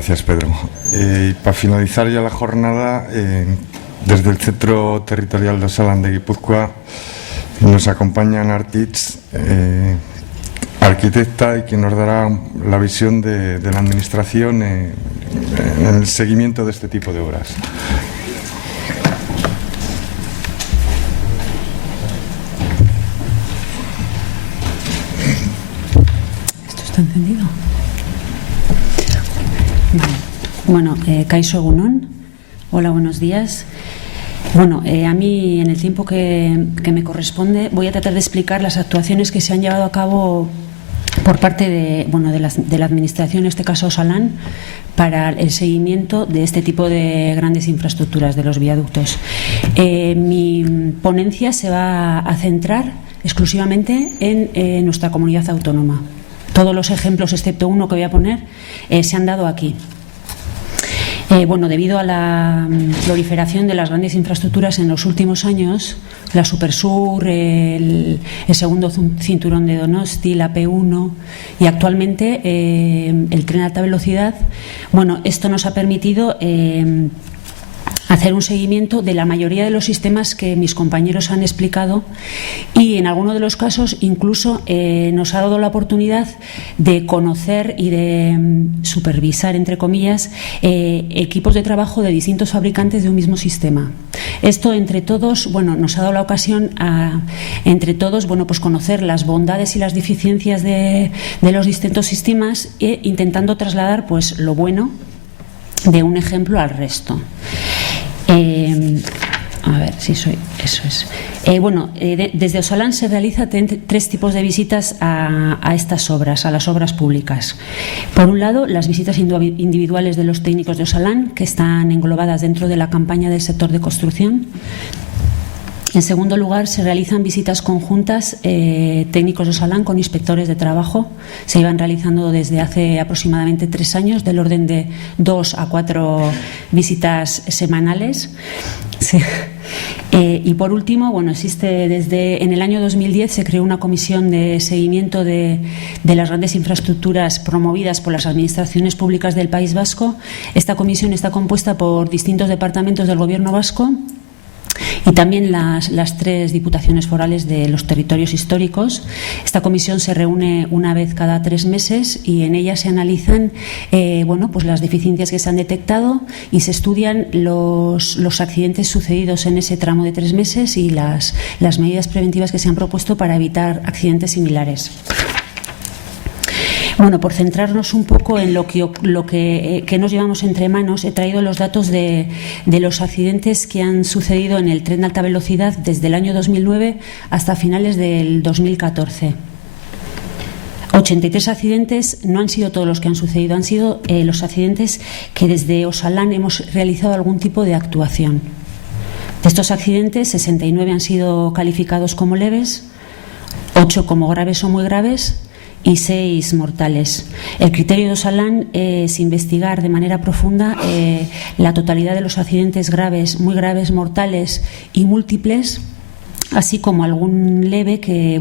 Gracias, Pedro. Y para finalizar ya la jornada, desde el Centro Territorial de Osalan de Guipúzcoa nos acompaña Ana Artich, arquitecta, y quien nos dará la visión de la Administración en el seguimiento de este tipo de obras. ¿Esto está encendido? Vale. Bueno, Kaixo Egunon. Hola, buenos días. Bueno, a mí, en el tiempo que me corresponde, voy a tratar de explicar las actuaciones que se han llevado a cabo por parte de la Administración, en este caso Osalan, para el seguimiento de este tipo de grandes infraestructuras, de los viaductos. Mi ponencia se va a centrar exclusivamente en nuestra comunidad autónoma. Todos los ejemplos, excepto uno que voy a poner, se han dado aquí. Debido a la proliferación de las grandes infraestructuras en los últimos años, la Supersur, el segundo cinturón de Donosti, la P1 y actualmente el tren de alta velocidad, esto nos ha permitido hacer un seguimiento de la mayoría de los sistemas que mis compañeros han explicado, y en algunos de los casos incluso nos ha dado la oportunidad de conocer y de supervisar, entre comillas, equipos de trabajo de distintos fabricantes de un mismo sistema. Esto, entre todos, nos ha dado la ocasión a, entre todos, conocer las bondades y las deficiencias de los distintos sistemas, e intentando trasladar lo bueno de un ejemplo al resto. A ver si soy. Eso es. Desde Osalan se realizan tres tipos de visitas a estas obras, a las obras públicas. Por un lado, las visitas individuales de los técnicos de Osalan, que están englobadas dentro de la campaña del sector de construcción. En segundo lugar, se realizan visitas conjuntas técnicos de Osalan con inspectores de trabajo. Se iban realizando desde hace aproximadamente 3 años, del orden de 2 a 4 visitas semanales. Sí. Y por último, existe en el año 2010 se creó una comisión de seguimiento de las grandes infraestructuras promovidas por las administraciones públicas del País Vasco. Esta comisión está compuesta por distintos departamentos del Gobierno vasco y también las 3 diputaciones forales de los territorios históricos. Esta comisión se reúne una vez cada 3 meses y en ella se analizan las deficiencias que se han detectado y se estudian los accidentes sucedidos en ese tramo de 3 meses y las medidas preventivas que se han propuesto para evitar accidentes similares. Por centrarnos un poco en lo que nos llevamos entre manos, he traído los datos de los accidentes que han sucedido en el tren de alta velocidad desde el año 2009 hasta finales del 2014. 83 accidentes, no han sido todos los que han sucedido, han sido los accidentes que desde Osalan hemos realizado algún tipo de actuación. De estos accidentes, 69 han sido calificados como leves, 8 como graves o muy graves y 6 mortales. El criterio de Osalan es investigar de manera profunda la totalidad de los accidentes graves, muy graves, mortales y múltiples, así como algún leve que,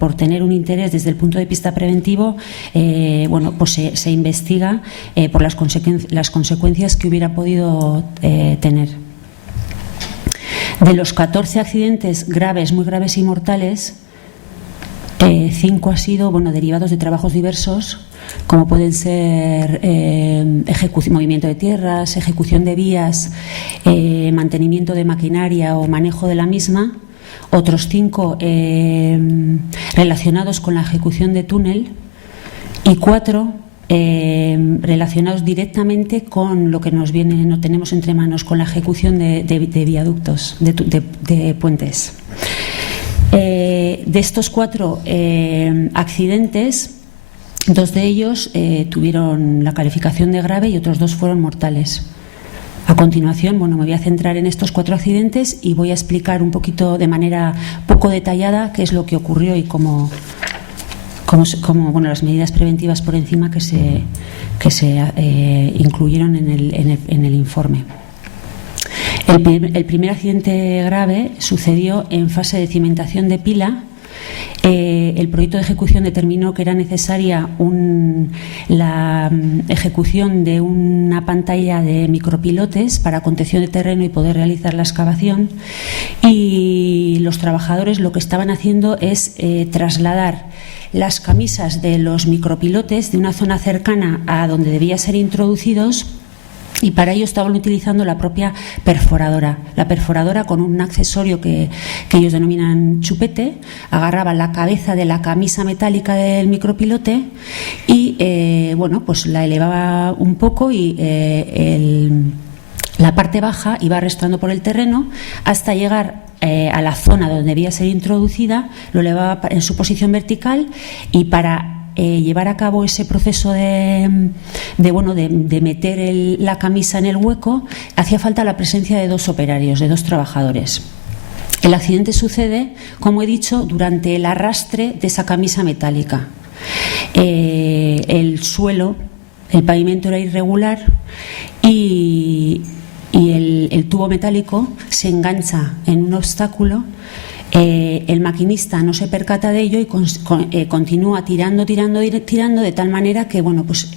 por tener un interés desde el punto de vista preventivo, se investiga por las consecuencias que hubiera podido tener. De los 14 accidentes graves, muy graves y mortales, 5 han sido derivados de trabajos diversos, como pueden ser movimiento de tierras, ejecución de vías, mantenimiento de maquinaria o manejo de la misma. Otros 5 relacionados con la ejecución de túnel y 4 relacionados directamente con lo que no tenemos entre manos, con la ejecución de viaductos, de puentes. De estos 4 accidentes, 2 de ellos tuvieron la calificación de grave y otros 2 fueron mortales. A continuación, me voy a centrar en estos 4 accidentes y voy a explicar un poquito, de manera poco detallada, qué es lo que ocurrió y cómo las medidas preventivas por encima que se incluyeron en el informe. El primer accidente grave sucedió en fase de cimentación de pila El proyecto de ejecución determinó que era necesaria la ejecución de una pantalla de micropilotes para contención de terreno y poder realizar la excavación, y los trabajadores lo que estaban haciendo es trasladar las camisas de los micropilotes de una zona cercana a donde debía ser introducidos, y para ello estaban utilizando la propia perforadora. La perforadora, con un accesorio que ellos denominan chupete, agarraba la cabeza de la camisa metálica del micropilote y bueno, pues la elevaba un poco, y la parte baja iba arrastrando por el terreno hasta llegar a la zona donde debía ser introducida, lo elevaba en su posición vertical, y para llevar a cabo ese proceso de meter la camisa en el hueco, hacía falta la presencia de 2 operarios, de 2 trabajadores. El accidente sucede, como he dicho, durante el arrastre de esa camisa metálica. El suelo, el pavimento era irregular, y el tubo metálico se engancha en un obstáculo. El maquinista no se percata de ello y continúa tirando de tal manera que, bueno, pues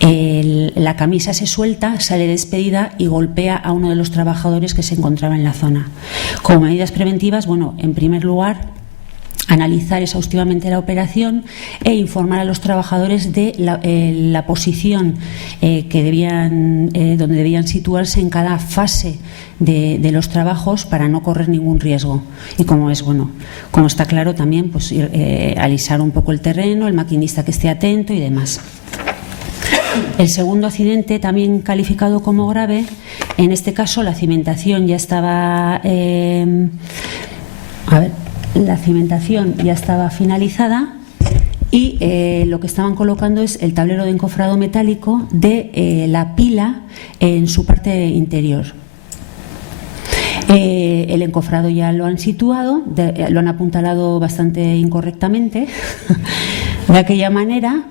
la camisa se suelta, sale despedida y golpea a uno de los trabajadores que se encontraba en la zona. Como medidas preventivas, bueno, en primer lugar, analizar exhaustivamente la operación e informar a los trabajadores de la posición donde debían situarse en cada fase de los trabajos para no correr ningún riesgo. Y como está claro también, pues alisar un poco el terreno, el maquinista que esté atento y demás. El segundo accidente, también calificado como grave, en este caso la cimentación ya estaba la cimentación ya estaba finalizada, y lo que estaban colocando es el tablero de encofrado metálico de la pila en su parte interior. El encofrado ya lo han situado, lo han apuntalado bastante incorrectamente de aquella manera,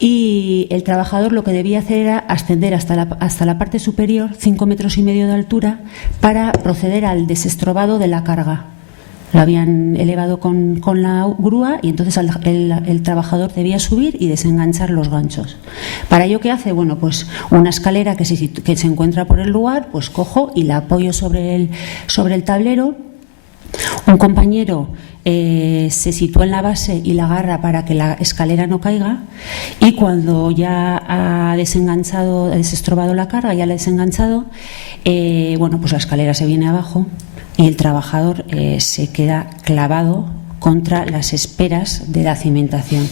y el trabajador lo que debía hacer era ascender hasta la parte superior, 5,5 metros de altura, para proceder al desestrobado de la carga. Lo habían elevado con la grúa, y entonces el trabajador debía subir y desenganchar los ganchos. ¿Para ello qué hace? Bueno, pues una escalera que se encuentra por el lugar, pues cojo y la apoyo sobre el tablero. Un compañero se sitúa en la base y la agarra para que la escalera no caiga, y cuando ya ha desestrobado la carga, ya la ha desenganchado, bueno, pues la escalera se viene abajo y el trabajador se queda clavado contra las esperas de la cimentación.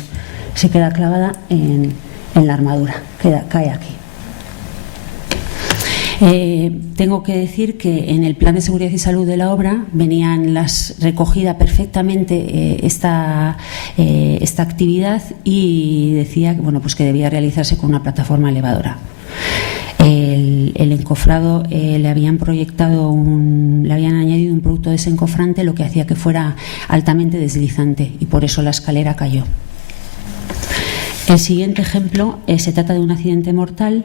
Se queda clavada en la armadura, cae aquí. Tengo que decir que en el plan de seguridad y salud de la obra recogida perfectamente esta actividad, y decía pues que debía realizarse con una plataforma elevadora. El encofrado le habían añadido un producto desencofrante, lo que hacía que fuera altamente deslizante, y por eso la escalera cayó. El siguiente ejemplo se trata de un accidente mortal.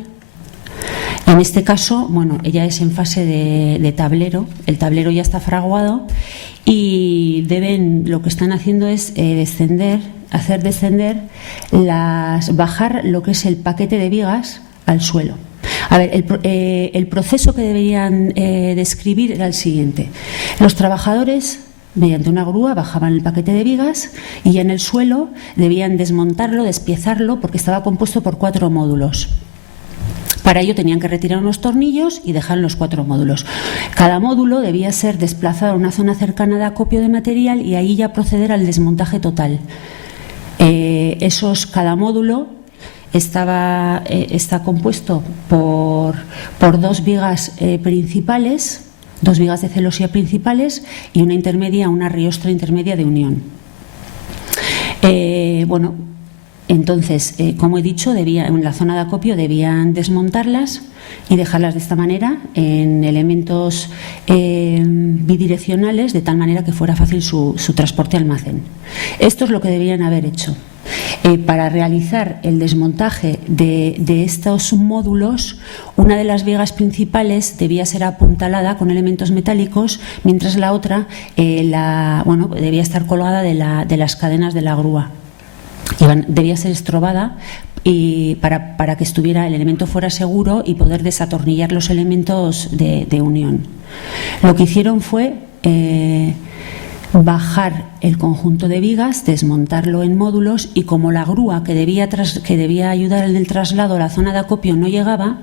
En este caso, bueno, ella es en fase de tablero, el tablero ya está fraguado, y lo que están haciendo es bajar lo que es el paquete de vigas al suelo. A ver, el proceso que deberían describir era el siguiente. Los trabajadores, mediante una grúa, bajaban el paquete de vigas, y ya en el suelo debían desmontarlo, despiezarlo, porque estaba compuesto por 4 módulos. Para ello tenían que retirar unos tornillos y dejar los 4 módulos. Cada módulo debía ser desplazado a una zona cercana de acopio de material, y ahí ya proceder al desmontaje total. Cada módulo está compuesto por 2 vigas principales, 2 vigas de celosía principales, y una riostra intermedia de unión. Entonces, como he dicho, en la zona de acopio debían desmontarlas y dejarlas de esta manera en elementos bidireccionales, de tal manera que fuera fácil su transporte al almacén. Esto es lo que debían haber hecho. Para realizar el desmontaje de estos módulos, una de las vigas principales debía ser apuntalada con elementos metálicos, mientras la otra debía estar colgada de las cadenas de la grúa. Debía ser estrobada y para que el elemento fuera seguro y poder desatornillar los elementos de unión. Lo que hicieron fue bajar el conjunto de vigas, desmontarlo en módulos, y como la grúa que debía ayudar en el traslado a la zona de acopio no llegaba,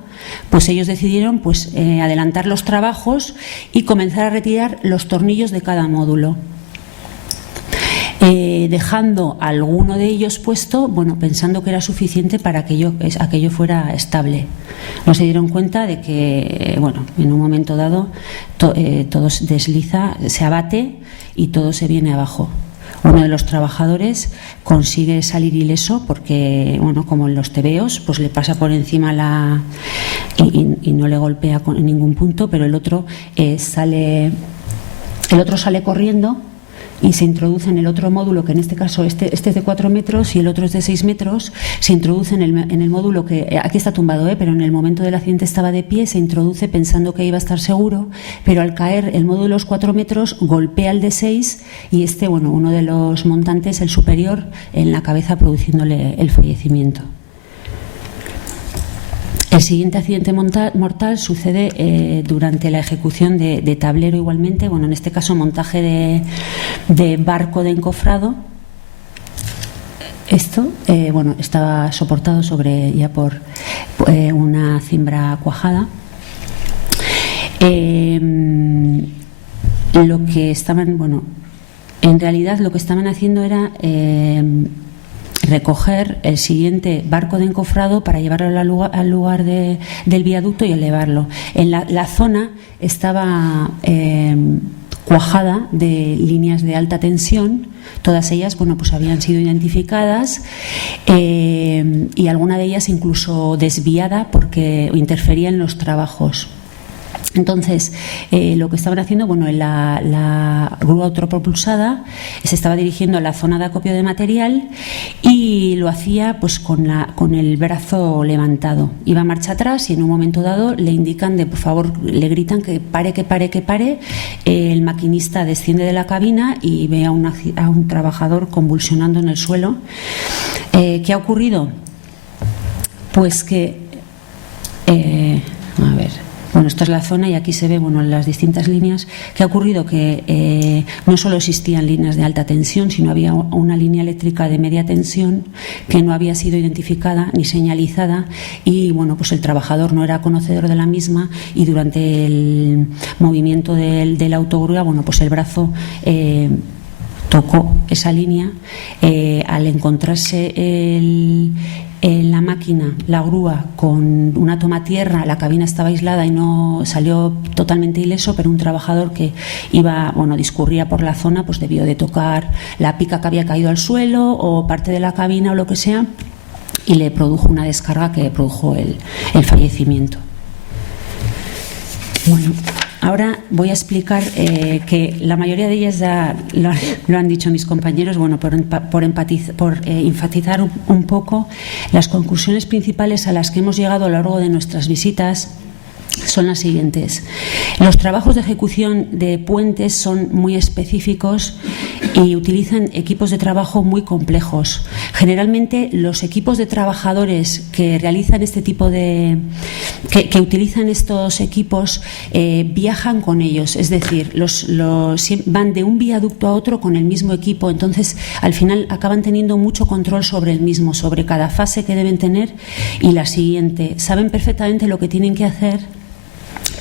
pues ellos decidieron adelantar los trabajos y comenzar a retirar los tornillos de cada módulo. Dejando alguno de ellos puesto, pensando que era suficiente para que aquello fuera estable. No se dieron cuenta de que, en un momento dado todo se desliza, se abate y todo se viene abajo. Uno de los trabajadores consigue salir ileso porque, como en los tebeos, pues le pasa por encima y no le golpea en ningún punto, pero el otro sale corriendo y se introduce en el otro módulo, que en este caso este es de 4 metros y el otro es de 6 metros, se introduce en el módulo que aquí está tumbado, pero en el momento del accidente estaba de pie, se introduce pensando que iba a estar seguro, pero al caer el módulo de los 4 metros golpea el de 6 y uno de los montantes, el superior, en la cabeza, produciéndole el fallecimiento. El siguiente accidente mortal sucede durante la ejecución de tablero igualmente, en este caso montaje de barco de encofrado. Esto estaba soportado por una cimbra cuajada. En realidad lo que estaban haciendo era recoger el siguiente barco de encofrado para llevarlo al lugar del viaducto y elevarlo. La zona estaba cuajada de líneas de alta tensión, todas ellas habían sido identificadas y alguna de ellas incluso desviada porque interfería en los trabajos. Entonces, lo que estaban haciendo, la grúa autopropulsada se estaba dirigiendo a la zona de acopio de material y lo hacía con el brazo levantado. Iba a marcha atrás y en un momento dado le indican por favor, le gritan que pare. El maquinista desciende de la cabina y ve a un trabajador convulsionando en el suelo. ¿Qué ha ocurrido? Pues que esta es la zona y aquí se ve las distintas líneas. ¿Qué ha ocurrido? Que no solo existían líneas de alta tensión, sino había una línea eléctrica de media tensión que no había sido identificada ni señalizada y el trabajador no era conocedor de la misma y durante el movimiento del autogrúa el brazo tocó esa línea. Al encontrarse la máquina, la grúa, con una toma tierra, la cabina estaba aislada y no salió totalmente ileso, pero un trabajador que discurría por la zona, debió de tocar la pica que había caído al suelo o parte de la cabina o lo que sea, y le produjo una descarga que produjo el fallecimiento. Ahora voy a explicar que la mayoría de ellas ya lo han dicho mis compañeros, por enfatizar un poco las conclusiones principales a las que hemos llegado a lo largo de nuestras visitas. Son las siguientes. Los trabajos de ejecución de puentes son muy específicos y utilizan equipos de trabajo muy complejos. Generalmente los equipos de trabajadores que realizan que utilizan estos equipos viajan con ellos, es decir, van de un viaducto a otro con el mismo equipo, entonces al final acaban teniendo mucho control sobre el mismo, sobre cada fase que deben tener y la siguiente. Saben perfectamente lo que tienen que hacer.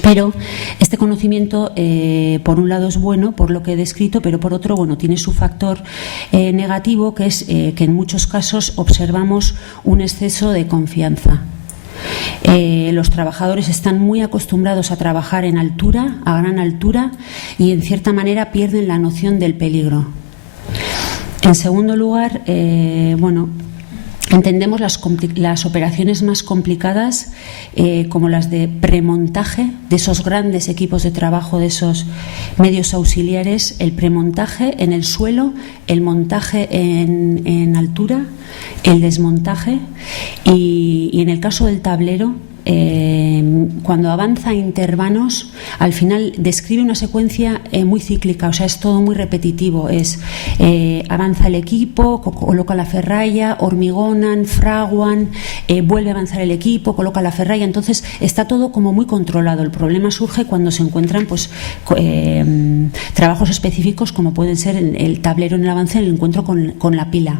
Pero este conocimiento, por un lado, es bueno por lo que he descrito, pero por otro, tiene su factor negativo, que es que en muchos casos observamos un exceso de confianza. Los trabajadores están muy acostumbrados a trabajar en altura, a gran altura, y en cierta manera pierden la noción del peligro. En segundo lugar, Entendemos las operaciones más complicadas como las de premontaje de esos grandes equipos de trabajo, de esos medios auxiliares, el premontaje en el suelo, el montaje en altura, el desmontaje y en el caso del tablero, cuando avanza intervanos, al final describe una secuencia muy cíclica, o sea, es todo muy repetitivo. Avanza el equipo, coloca la ferralla, hormigonan, fraguan, vuelve a avanzar el equipo, coloca la ferralla. Entonces está todo como muy controlado. El problema surge cuando se encuentran trabajos específicos, como pueden ser el tablero en el avance, el encuentro con la pila.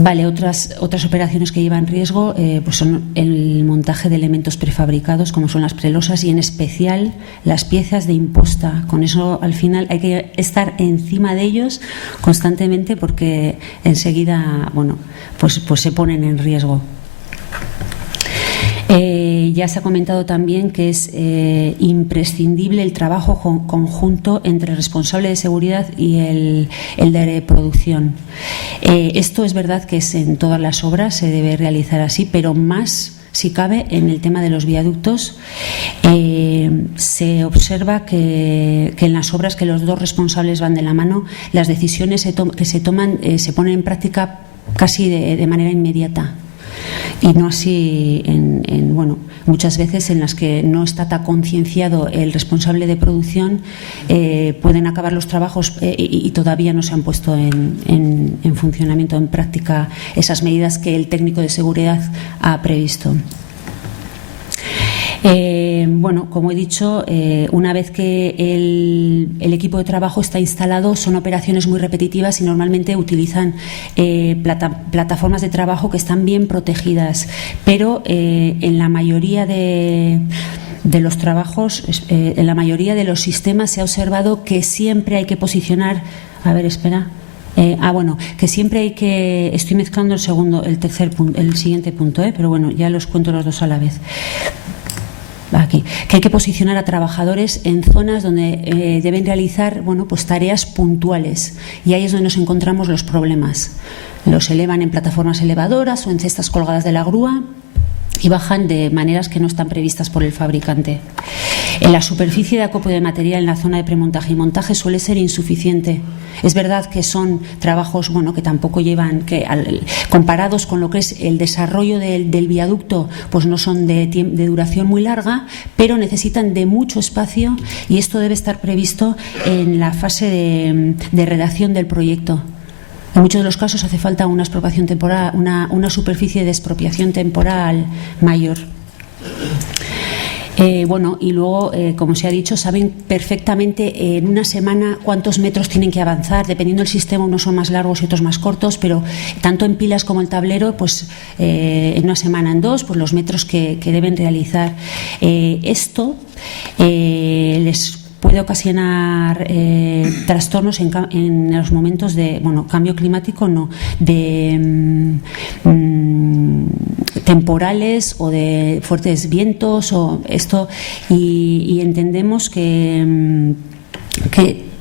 Vale, otras operaciones que llevan riesgo pues son el montaje de elementos prefabricados, como son las prelosas, y en especial las piezas de imposta. Con eso, al final, hay que estar encima de ellos constantemente, porque enseguida, pues se ponen en riesgo. Ya se ha comentado también que es imprescindible el trabajo conjunto entre el responsable de seguridad y el de producción. Esto es verdad que es en todas las obras, se debe realizar así, pero más, si cabe, en el tema de los viaductos. Se observa que en las obras que los dos responsables van de la mano, las decisiones que se toman se ponen en práctica casi de manera inmediata. Y no así muchas veces en las que no está tan concienciado el responsable de producción, pueden acabar los trabajos y todavía no se han puesto en funcionamiento, en práctica, esas medidas que el técnico de seguridad ha previsto. Como he dicho, una vez que el equipo de trabajo está instalado, son operaciones muy repetitivas y normalmente utilizan plataformas de trabajo que están bien protegidas, pero en la mayoría de los trabajos, en la mayoría de los sistemas se ha observado que siempre hay que posicionar, que siempre hay que, estoy mezclando el siguiente punto, pero bueno, ya los cuento los dos a la vez. Aquí, que hay que posicionar a trabajadores en zonas donde deben realizar tareas puntuales, y ahí es donde nos encontramos los problemas. Los elevan en plataformas elevadoras o en cestas colgadas de la grúa y bajan de maneras que no están previstas por el fabricante. En la superficie de acopio de material en la zona de premontaje y montaje suele ser insuficiente. Es verdad que son trabajos que tampoco llevan, comparados con lo que es el desarrollo del viaducto, pues no son de duración muy larga, pero necesitan de mucho espacio, y esto debe estar previsto en la fase de redacción del proyecto. En muchos de los casos hace falta una expropiación temporal, una superficie de expropiación temporal mayor. Y luego, como se ha dicho, saben perfectamente en una semana cuántos metros tienen que avanzar. Dependiendo del sistema, unos son más largos y otros más cortos, pero tanto en pilas como el tablero, pues en una semana, en dos, pues los metros que deben realizar. Esto les puede ocasionar trastornos en los momentos de cambio climático, de temporales o de fuertes vientos o esto, y entendemos que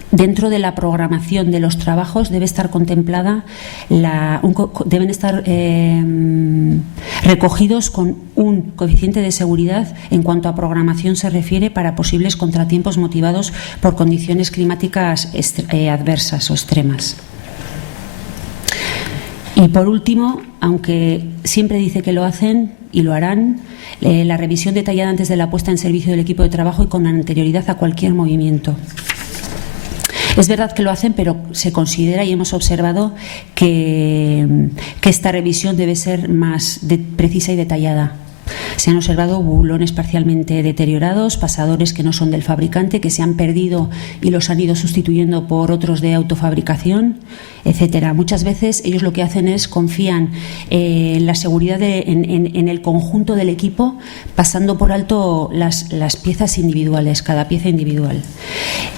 dentro de la programación de los trabajos debe estar contemplada, deben estar recogidos con un coeficiente de seguridad en cuanto a programación se refiere, para posibles contratiempos motivados por condiciones climáticas adversas o extremas. Y por último, aunque siempre dice que lo hacen y lo harán, la revisión detallada antes de la puesta en servicio del equipo de trabajo y con anterioridad a cualquier movimiento. Es verdad que lo hacen, pero se considera y hemos observado que esta revisión debe ser más precisa y detallada. Se han observado bulones parcialmente deteriorados, pasadores que no son del fabricante, que se han perdido y los han ido sustituyendo por otros de autofabricación, etcétera. Muchas veces ellos lo que hacen es confían en la seguridad en el conjunto del equipo, pasando por alto las piezas individuales, cada pieza individual.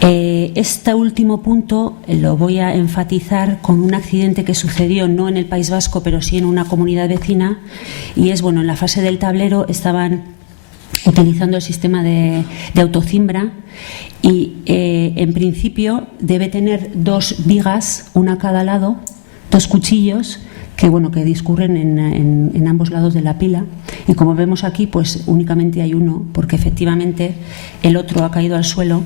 Este último punto lo voy a enfatizar con un accidente que sucedió no en el País Vasco, pero sí en una comunidad vecina, y es en la fase del tablero estaban utilizando el sistema de autocimbra, y en principio debe tener 2 vigas, una a cada lado, 2 cuchillos que discurren en ambos lados de la pila, y como vemos aquí, pues únicamente hay uno, porque efectivamente el otro ha caído al suelo.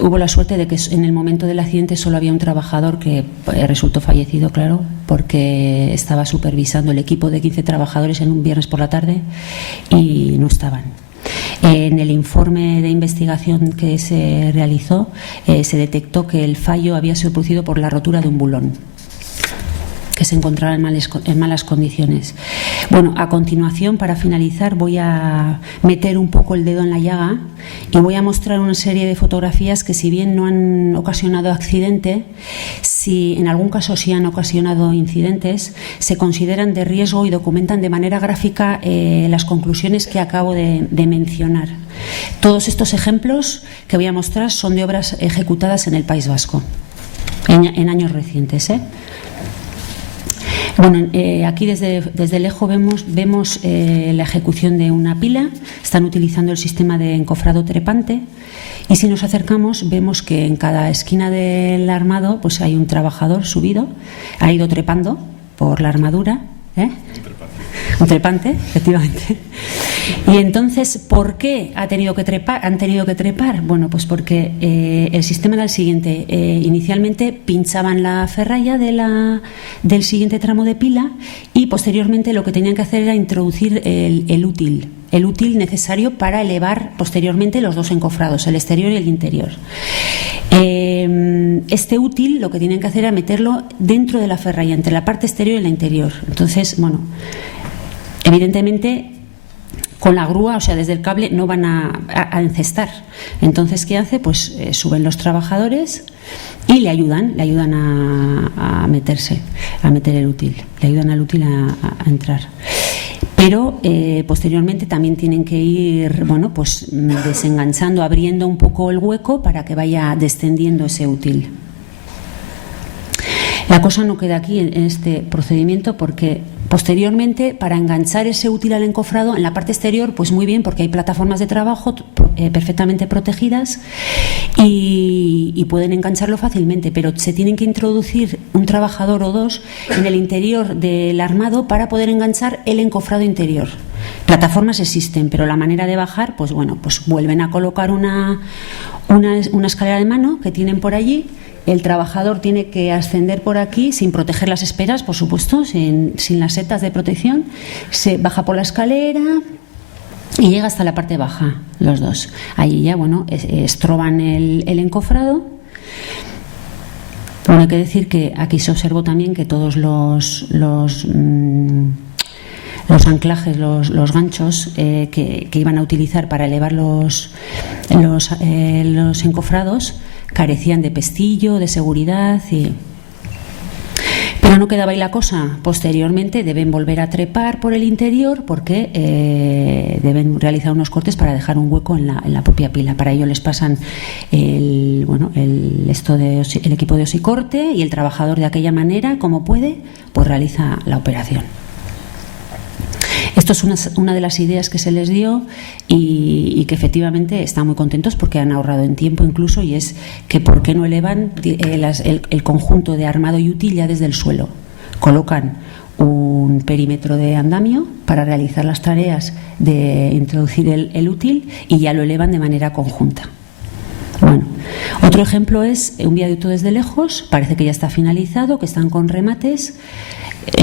Hubo la suerte de que en el momento del accidente solo había un trabajador que resultó fallecido, claro, porque estaba supervisando el equipo de 15 trabajadores en un viernes por la tarde y no estaban. En el informe de investigación que se realizó se detectó que el fallo había sido producido por la rotura de un bulón que se encontraba en malas condiciones. Bueno, a continuación, para finalizar, voy a meter un poco el dedo en la llaga y voy a mostrar una serie de fotografías que, si bien no han ocasionado accidente, si en algún caso sí han ocasionado incidentes, se consideran de riesgo y documentan de manera gráfica las conclusiones que acabo de mencionar. Todos estos ejemplos que voy a mostrar son de obras ejecutadas en el País Vasco, en años recientes, Bueno, aquí desde lejos vemos la ejecución de una pila. Están utilizando el sistema de encofrado trepante, y si nos acercamos vemos que en cada esquina del armado pues hay un trabajador subido, ha ido trepando por la armadura, un trepante, efectivamente. Y entonces, ¿por qué han tenido que trepar? Bueno, pues porque el sistema era el siguiente. Inicialmente pinchaban la ferralla del siguiente tramo de pila, y posteriormente lo que tenían que hacer era introducir el útil necesario para elevar posteriormente los 2 encofrados, el exterior y el interior. Este útil lo que tienen que hacer era meterlo dentro de la ferralla, entre la parte exterior y la interior. Entonces, bueno, evidentemente con la grúa, o sea, desde el cable, no van a encestar. Entonces, ¿qué hace? Pues suben los trabajadores y le ayudan a meter el útil, le ayudan al útil a entrar. Pero posteriormente también tienen que ir, pues desenganchando, abriendo un poco el hueco para que vaya descendiendo ese útil. La cosa no queda aquí en este procedimiento, porque posteriormente, para enganchar ese útil al encofrado en la parte exterior, pues muy bien, porque hay plataformas de trabajo perfectamente protegidas y pueden engancharlo fácilmente, pero se tienen que introducir un trabajador o 2 en el interior del armado para poder enganchar el encofrado interior. Plataformas existen, pero la manera de bajar, pues vuelven a colocar una escalera de mano que tienen por allí. El trabajador tiene que ascender por aquí sin proteger las esperas, por supuesto, sin las setas de protección. Se baja por la escalera y llega hasta la parte baja, los 2. Allí ya, estroban el encofrado. Bueno, hay que decir que aquí se observó también que todos los anclajes, los ganchos que iban a utilizar para elevar los encofrados carecían de pestillo, de seguridad. Pero no quedaba ahí la cosa. Posteriormente deben volver a trepar por el interior, porque deben realizar unos cortes para dejar un hueco en la propia pila. Para ello les pasan el equipo de osicorte, y el trabajador, de aquella manera, como puede, pues realiza la operación. Esto es una de las ideas que se les dio y que efectivamente están muy contentos porque han ahorrado en tiempo incluso, y es que ¿por qué no elevan el conjunto de armado y útil ya desde el suelo? Colocan un perímetro de andamio para realizar las tareas de introducir el útil y ya lo elevan de manera conjunta. Bueno, otro ejemplo es un viaducto desde lejos. Parece que ya está finalizado, que están con remates.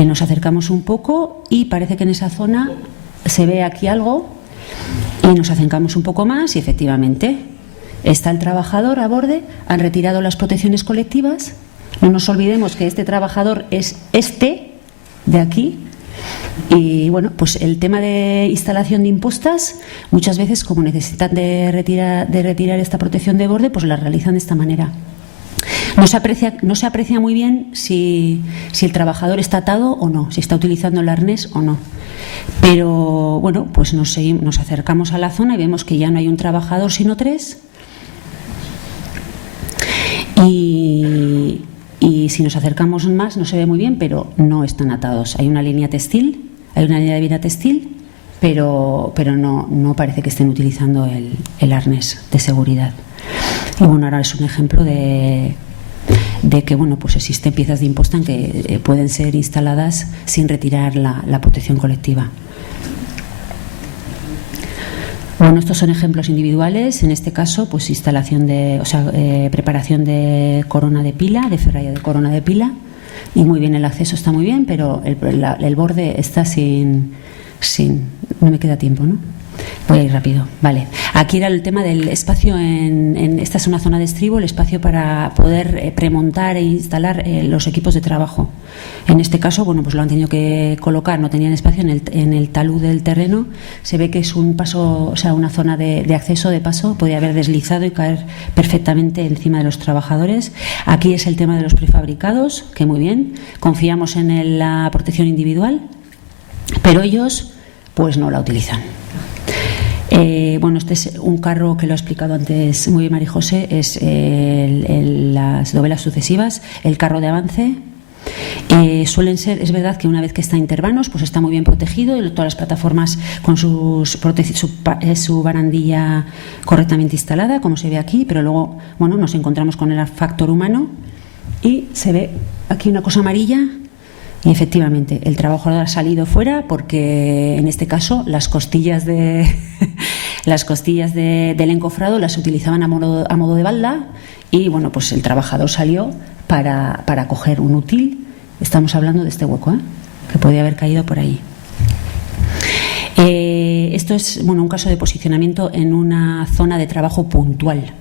Nos acercamos un poco y parece que en esa zona se ve aquí algo, y nos acercamos un poco más y efectivamente está el trabajador a borde. Han retirado las protecciones colectivas. No nos olvidemos que este trabajador es este de aquí. Y bueno, pues el tema de instalación de impostas, muchas veces, como necesitan de retirar esta protección de borde, pues la realizan de esta manera. No se aprecia muy bien si el trabajador está atado o no, si está utilizando el arnés o no. Pero bueno, pues nos acercamos a la zona y vemos que ya no hay un trabajador, sino 3. Y si nos acercamos más no se ve muy bien, pero no están atados. Hay una línea textil, hay una línea de vina textil pero no parece que estén utilizando el arnés de seguridad. Y bueno, ahora es un ejemplo de que bueno, pues existen piezas de imposta que pueden ser instaladas sin retirar la protección colectiva. Bueno, estos son ejemplos individuales. En este caso, pues instalación preparación de corona de pila, de ferralla de corona de pila, y muy bien, el acceso está muy bien, pero el borde está sin no me queda tiempo, ¿no? Voy a ir rápido. Vale. Aquí era el tema del espacio esta es una zona de estribo, el espacio para poder premontar e instalar los equipos de trabajo. En este caso, bueno, pues lo han tenido que colocar, no tenían espacio en el talud del terreno. Se ve que es un paso, o sea, una zona de acceso, de paso, podía haber deslizado y caer perfectamente encima de los trabajadores. Aquí es el tema de los prefabricados, que muy bien, confiamos en la protección individual, pero ellos pues no la utilizan. Bueno, este es un carro que lo ha explicado antes muy bien María José, es las dovelas sucesivas, el carro de avance. Suelen ser, es verdad que una vez que está intervanos, pues está muy bien protegido, todas las plataformas con su barandilla correctamente instalada, como se ve aquí, pero luego, bueno, nos encontramos con el factor humano y se ve aquí una cosa amarilla. Y efectivamente, el trabajador ha salido fuera porque, en este caso, las costillas del encofrado las utilizaban a modo de balda y, bueno, pues el trabajador salió para coger un útil. Estamos hablando de este hueco, que podía haber caído por ahí. Esto es, bueno, un caso de posicionamiento en una zona de trabajo puntual.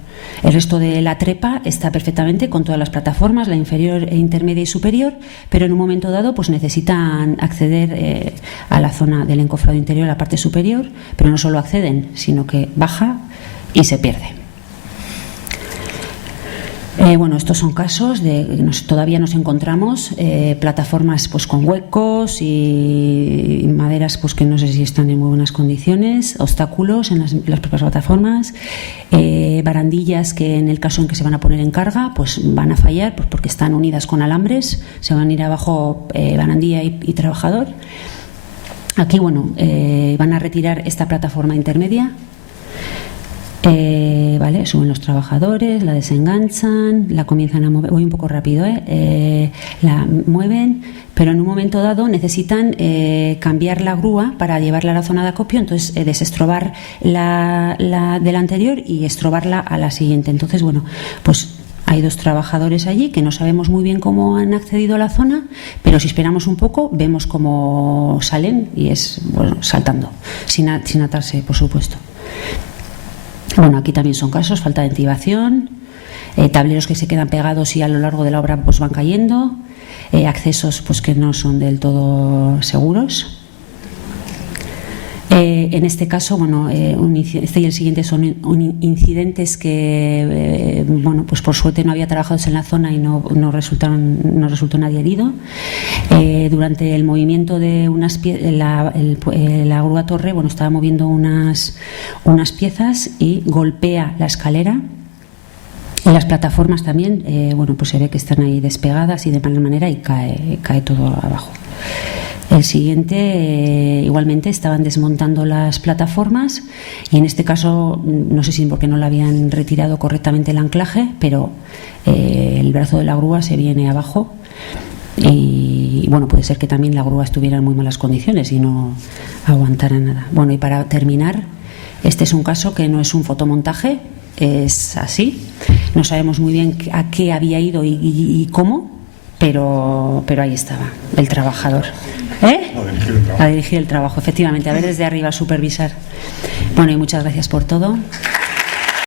El resto de la trepa está perfectamente con todas las plataformas, la inferior, intermedia y superior, pero en un momento dado pues necesitan acceder a la zona del encofrado interior, a la parte superior, pero no solo acceden, sino que baja y se pierde. Bueno, estos son casos todavía nos encontramos plataformas pues con huecos y maderas pues que no sé si están en muy buenas condiciones, obstáculos en las propias plataformas, barandillas que en el caso en que se van a poner en carga pues van a fallar pues porque están unidas con alambres, se van a ir abajo barandilla y trabajador. Aquí, bueno, van a retirar esta plataforma intermedia. Vale, suben los trabajadores, la desenganchan, la comienzan a mover, voy un poco rápido, la mueven, pero en un momento dado necesitan cambiar la grúa para llevarla a la zona de acopio, entonces desestrobar la de la anterior y estrobarla a la siguiente. Entonces, bueno, pues hay dos trabajadores allí que no sabemos muy bien cómo han accedido a la zona, pero si esperamos un poco vemos cómo salen y es, bueno, saltando, sin atarse, por supuesto. Bueno, aquí también son casos, falta de intibación, tableros que se quedan pegados y a lo largo de la obra pues van cayendo, accesos pues que no son del todo seguros. En este caso, bueno, este y el siguiente son incidentes que, bueno, pues por suerte no había trabajadores en la zona y no resultó nadie herido. Durante el movimiento de la grúa torre, bueno, estaba moviendo unas piezas y golpea la escalera. Y las plataformas también, bueno, pues se ve que están ahí despegadas y de mala manera y cae todo abajo. El siguiente, igualmente, estaban desmontando las plataformas y en este caso, no sé si porque no le habían retirado correctamente el anclaje, pero el brazo de la grúa se viene abajo y, bueno, puede ser que también la grúa estuviera en muy malas condiciones y no aguantara nada. Bueno, y para terminar, este es un caso que no es un fotomontaje, es así. No sabemos muy bien a qué había ido y cómo, pero ahí estaba el trabajador. A dirigir el trabajo, efectivamente, a ver desde arriba, supervisar. Bueno, y muchas gracias por todo.